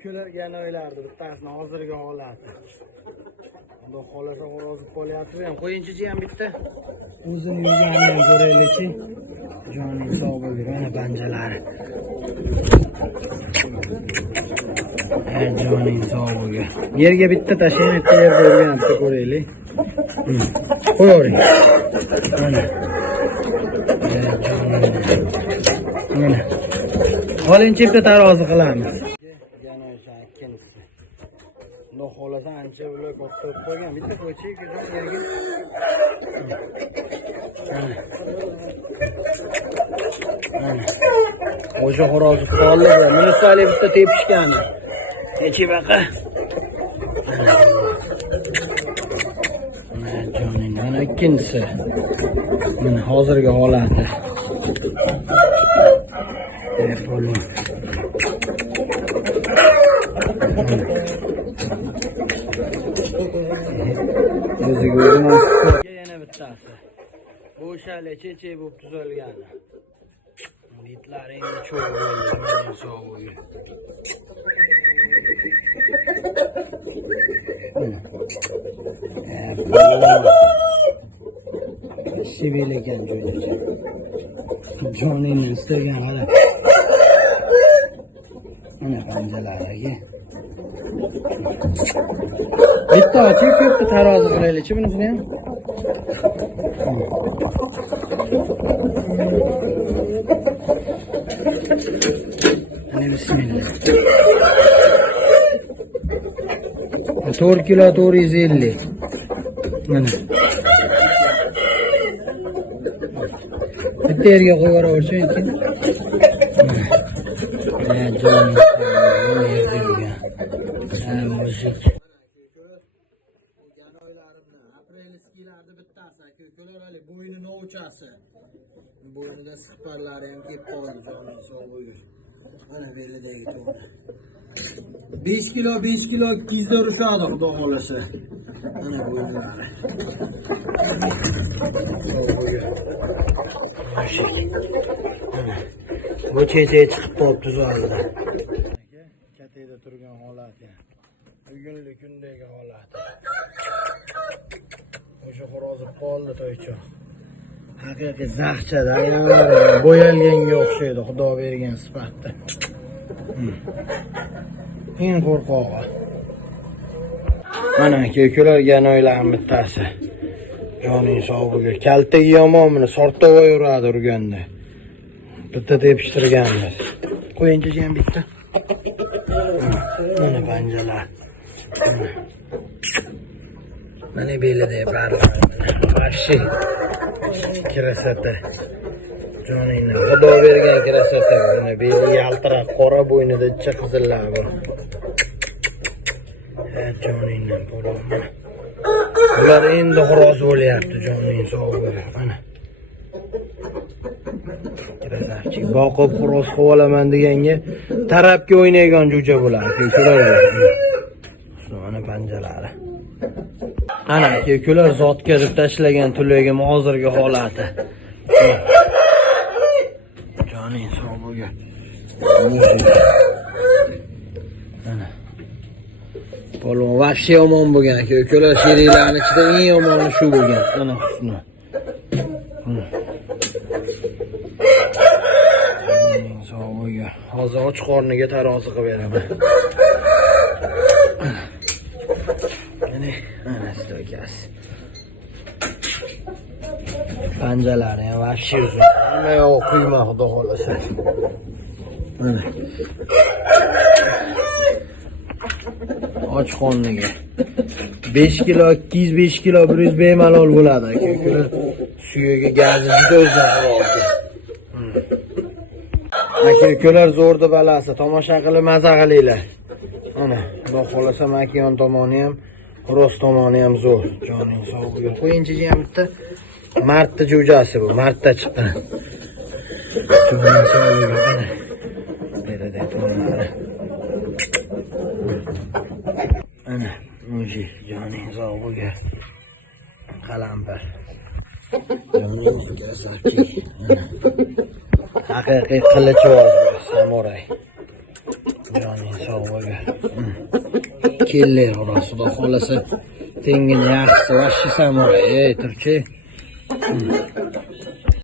Kularga o'ylardi bittasini hozirgi holati. Xudo xolasa xo'rozib qolyapti ham. Qo'yinchichi ham bitta. O'zini yurganini ham ko'raylikchi. Joning sog' bo'lgur, mana banjalari. Joning sog' bo'lgur. Yerga bitta tashlayman, bitta yerda yurgan bitta ko'raylik. Qo'yavering. Mana. Mana. Qo'linchi bitta tarozi qilamiz. Xudo xolasa ancha ular katta qo'ygan. Bitta qo'ychi yerga. O'sha xo'rozni qoldi. Munisali bitta tepishgani. Nechi baqa? Mana ikkinchisi. Mana hozirgi holati. Telefon. O'ziga yana bittasi. Bu shale cheche bo'lib tuzalgan. Litlaring cho'g' bo'ldi, sog'ugi. Sivil ekan joyda. Joningni istagan hali. Mana panjalariga. Bitta ochib ko'pni tarozi qilaylik-chi bunisini ham. Ana bismillah. 4 kilo 450. Mana. Bitta yerga qo'yib yuboraversin ekan. Mana jonim. Bo'yni novchasi. Bo'ynida siparlari ham kelib qoldi, jonim sog' bo'lgur. Mana belidagi to'g'ri. 5 kilo 200 ta urishadi xudo xolasa. Mana bo'ynlari. Mana. Bu cheche chiqib qolibdi zalda. Katada turgan holati. Bugunlik kundagi holati. O'sha xo'rozib qoldi to'ycha. Haqiqiy zaxchada, bo'yalganga o'xshaydi, xudo bergan sifatda. Eng qo'rqog'i. Mana ko'kularga o'ylarning bittasi. Joning sog' bo'lgur. Kaltagi yomonmi, sortova yuradi urganda. Bitta tepishtirganmiz. Qo'yinchichi ham bitta. Mana banjalar. Mana belida barlar. Vahshiy. Krasota. Joningni xudo bergan krasota. Mana beli yaltirab qora bo'ynida ichcha qizillar bor. Joningni bo'ldi. Ular endi xo'roz bo'lyapti, joning sog' bo'lgur. Mana. Krasavchi boqib xo'roz qovolaman deganga tarafga o'ynaygan jo'ja bo'lardi. Ko'rardi. Mana panjalari. Ana ko'kular zotga deb tashlagan tulaga hozirgi holati. Joning sog' bo'lgur. Mana. Polvon vahshiy yomon bo'lgan ko'kular sheriklarning ichida eng yomoni shu bo'lgan. Mana shuni. Joning sog' bo'lgur. Hozir och qorniga tarozi qilib beraman. Mana stokas. Panjalari ham vahshiy uzun. Nima yo'q quyma xudo xolasa. Mana. Och qorniga. 5 kilo 205 kilo 100 bemalol bo'ladi. Ko'kular suyiga gazi juda o'zin qiladi. Ko'kular zo'rda balasi, tomosha qilib maza qilinglar. Mana, xudo xolasa makiyon tomoni ham xo'roz tomoni ham zo'r. Joning sog' bo'lgur. Qo'yinchichi ham bitta. Martda jo'jasi bu, martda chiqqan. Joning sog' bo'lgur. Mana. Berada to'g'ri. Ana, o'zi joning sog' bo'lgur. Qalampir. Joning kasaki. Haqiqiy qilichvoz samuray. Joning sog' bo'lgin. Kellar orasi xudo xolasa. Tengini yaxshisi, vashshi samuray, turchi.